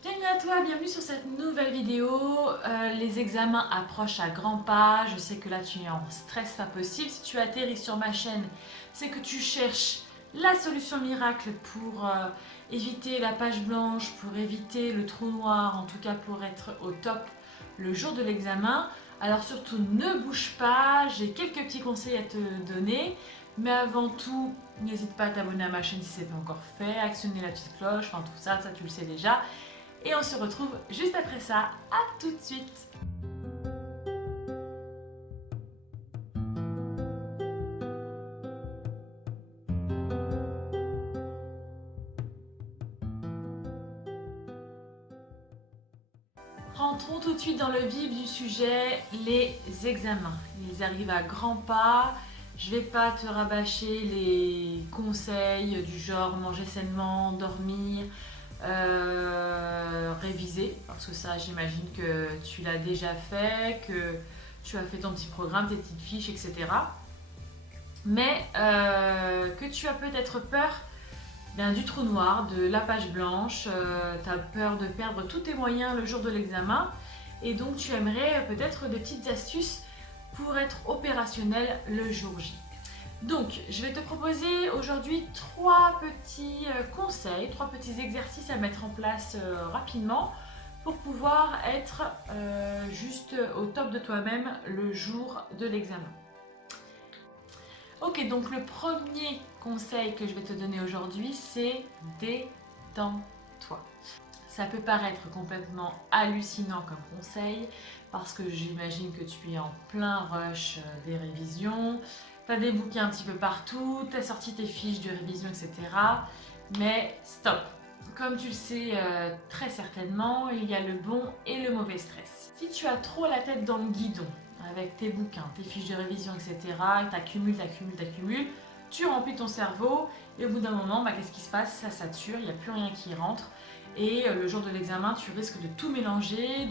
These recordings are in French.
Bienvenue à toi, bienvenue sur cette nouvelle vidéo. Les examens approchent à grands pas. Je sais que là tu es en stress pas possible. Si tu atterris sur ma chaîne, c'est que tu cherches la solution miracle pour éviter la page blanche, pour éviter le trou noir, en tout cas pour être au top le jour de l'examen. Alors surtout ne bouge pas, j'ai quelques petits conseils à te donner. Mais avant tout, n'hésite pas à t'abonner à ma chaîne si ce n'est pas encore fait, actionner la petite cloche, enfin tout ça, tu le sais déjà. Et on se retrouve juste après ça. À tout de suite. Rentrons tout de suite dans le vif du sujet, les examens. Ils arrivent à grands pas. Je vais pas te rabâcher les conseils du genre manger sainement, dormir, réviser, parce que ça j'imagine que tu l'as déjà fait, que tu as fait ton petit programme, tes petites fiches, etc. Mais que tu as peut-être peur du trou noir, de la page blanche, tu as peur de perdre tous tes moyens le jour de l'examen et donc tu aimerais peut-être des petites astuces pour être opérationnel le jour J. Donc je vais te proposer aujourd'hui trois petits conseils, trois petits exercices à mettre en place rapidement pour pouvoir être juste au top de toi-même le jour de l'examen. Ok, donc le premier conseil que je vais te donner aujourd'hui, c'est détends-toi. Ça peut paraître complètement hallucinant comme conseil parce que j'imagine que tu es en plein rush des révisions, tu as des bouquins un petit peu partout, tu as sorti tes fiches de révision, etc. Mais stop! Comme tu le sais très certainement, il y a le bon et le mauvais stress. Si tu as trop la tête dans le guidon, avec tes bouquins, tes fiches de révision, etc. Et t'accumules, tu remplis ton cerveau et au bout d'un moment, qu'est-ce qui se passe? Ça sature, il n'y a plus rien qui rentre et le jour de l'examen, tu risques de tout mélanger,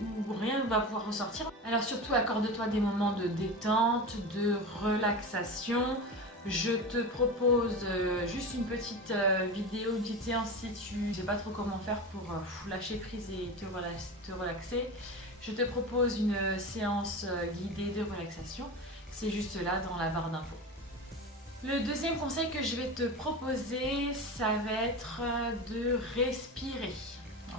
où rien ne va pouvoir ressortir. Alors surtout, accorde-toi des moments de détente, de relaxation. Je te propose juste une petite vidéo, une petite séance si tu ne sais pas trop comment faire pour lâcher prise et te relaxer. Je te propose une séance guidée de relaxation. C'est juste là dans la barre d'infos. Le deuxième conseil que je vais te proposer, ça va être de respirer.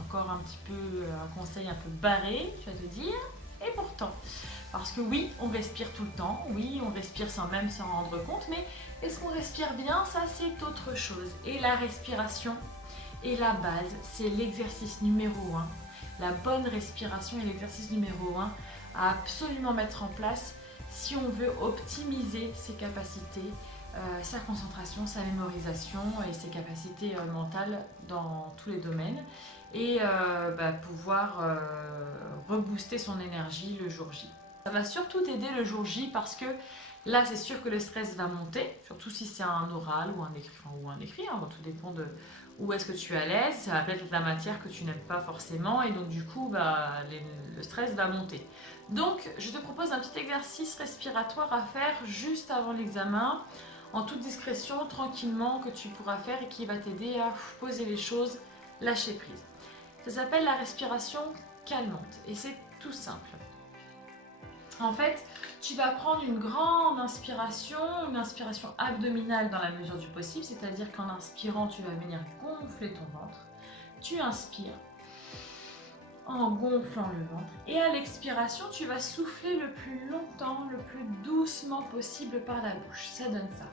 Encore un petit peu un conseil un peu barré, je vais te dire. Et pourtant, parce que oui, on respire tout le temps, oui, on respire sans même s'en rendre compte, mais est-ce qu'on respire bien? Ça, c'est autre chose. Et la respiration est la base, c'est l'exercice numéro 1. La bonne respiration est l'exercice numéro 1 à absolument mettre en place si on veut optimiser ses capacités, sa concentration, sa mémorisation et ses capacités mentales dans tous les domaines et pouvoir rebooster son énergie le jour J. Ça va surtout t'aider le jour J parce que là c'est sûr que le stress va monter, surtout si c'est un oral ou un écrit, hein, tout dépend de où est-ce que tu es à l'aise, ça va peut-être être la matière que tu n'aimes pas forcément et donc du coup le stress va monter. Donc je te propose un petit exercice respiratoire à faire juste avant l'examen, en toute discrétion, tranquillement, que tu pourras faire et qui va t'aider à poser les choses, lâcher prise. Ça s'appelle la respiration calmante et c'est tout simple. En fait, tu vas prendre une grande inspiration, une inspiration abdominale dans la mesure du possible, c'est-à-dire qu'en inspirant, tu vas venir gonfler ton ventre. Tu inspires en gonflant le ventre et à l'expiration, tu vas souffler le plus longtemps, le plus doucement possible par la bouche. Ça donne ça.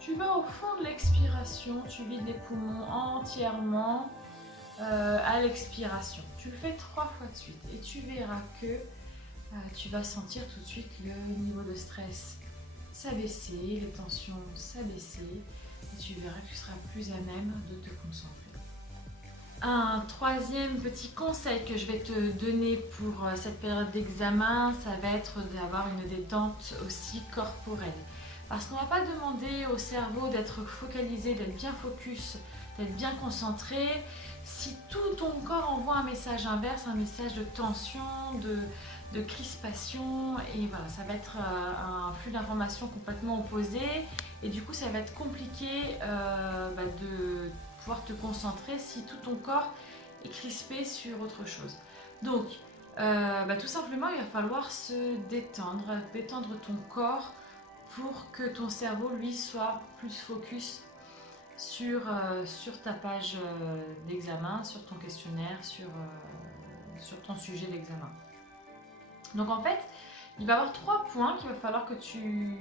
Tu vas au fond de l'expiration, tu vides les poumons entièrement à l'expiration. Tu le fais 3 fois de suite et tu verras que tu vas sentir tout de suite le niveau de stress s'abaisser, les tensions s'abaisser et tu verras que tu seras plus à même de te concentrer. Un troisième petit conseil que je vais te donner pour cette période d'examen, ça va être d'avoir une détente aussi corporelle. Parce qu'on ne va pas demander au cerveau d'être focalisé, d'être bien focus, d'être bien concentré, si tout ton corps envoie un message inverse, un message de tension, de crispation et voilà, ça va être un flux d'informations complètement opposé et du coup ça va être compliqué de pouvoir te concentrer si tout ton corps est crispé sur autre chose. Donc tout simplement il va falloir se détendre, détendre ton corps pour que ton cerveau lui soit plus focus sur ta page d'examen, sur ton questionnaire, sur ton sujet d'examen. Donc en fait, il va y avoir 3 points qu'il va falloir que tu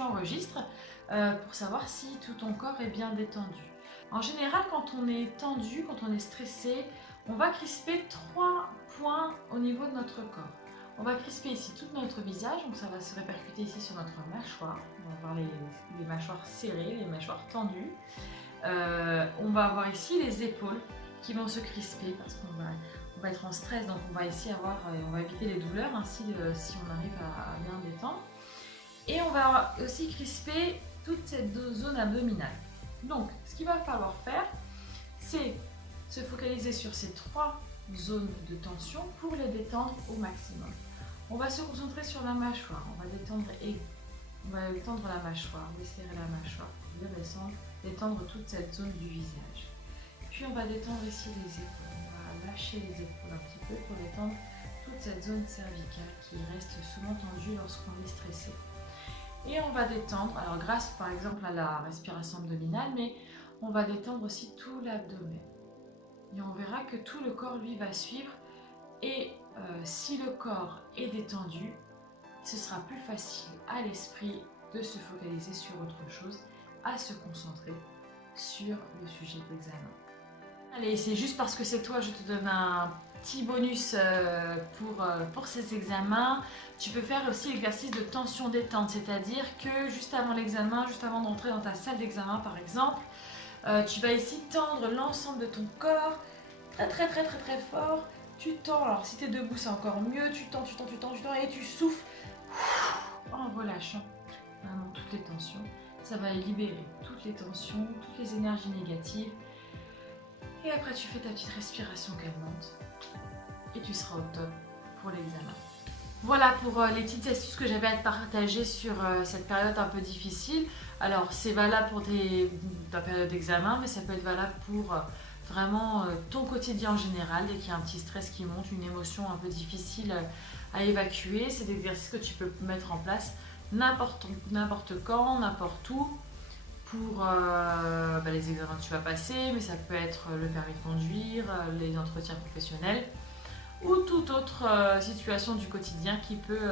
enregistres pour savoir si tout ton corps est bien détendu. En général, quand on est tendu, quand on est stressé, on va crisper 3 points au niveau de notre corps. On va crisper ici tout notre visage, donc ça va se répercuter ici sur notre mâchoire. On va avoir les mâchoires serrées, les mâchoires tendues. On va avoir ici les épaules qui vont se crisper parce qu'on va être en stress, donc on va ici on va éviter les douleurs ainsi si on arrive à bien détendre. Et on va aussi crisper toute cette zone abdominale. Donc, ce qu'il va falloir faire, c'est se focaliser sur ces 3 zones de tension pour les détendre au maximum. On va se concentrer sur la mâchoire, on va détendre la mâchoire, desserrer la mâchoire, bien descendre, détendre toute cette zone du visage. Puis on va détendre ici les épaules, on va lâcher les épaules un petit peu pour détendre toute cette zone cervicale qui reste souvent tendue lorsqu'on est stressé. Et on va détendre, alors grâce par exemple à la respiration abdominale, mais on va détendre aussi tout l'abdomen. Et on verra que tout le corps lui va suivre et si le corps est détendu, ce sera plus facile à l'esprit de se focaliser sur autre chose, à se concentrer sur le sujet d'examen. Allez, c'est juste parce que c'est toi, je te donne un petit bonus pour ces examens. Tu peux faire aussi l'exercice de tension détente, c'est-à-dire que juste avant l'examen, juste avant d'entrer dans ta salle d'examen par exemple, tu vas ici tendre l'ensemble de ton corps très fort. Tu tends, alors si tu es debout c'est encore mieux, tu tends et tu souffles en relâchant vraiment toutes les tensions. Ça va libérer toutes les tensions, toutes les énergies négatives. Et après tu fais ta petite respiration calmante et tu seras au top pour l'examen. Voilà pour les petites astuces que j'avais à te partager sur cette période un peu difficile. Alors c'est valable pour ta période d'examen, mais ça peut être valable pour vraiment ton quotidien en général. Dès qu'il y a un petit stress qui monte, une émotion un peu difficile à évacuer, c'est des exercices que tu peux mettre en place n'importe quand, n'importe où. Pour les examens que tu vas passer, mais ça peut être le permis de conduire, les entretiens professionnels ou toute autre situation du quotidien qui peut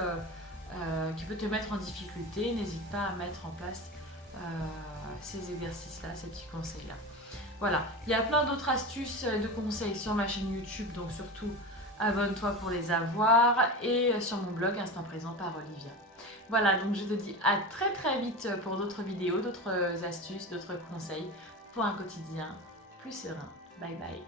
te mettre en difficulté. N'hésite pas à mettre en place ces exercices-là, ces petits conseils-là. Voilà, il y a plein d'autres astuces de conseils sur ma chaîne YouTube, donc surtout abonne-toi pour les avoir et sur mon blog Instant Présent par Olivia. Voilà, donc je te dis à très vite pour d'autres vidéos, d'autres astuces, d'autres conseils pour un quotidien plus serein. Bye bye.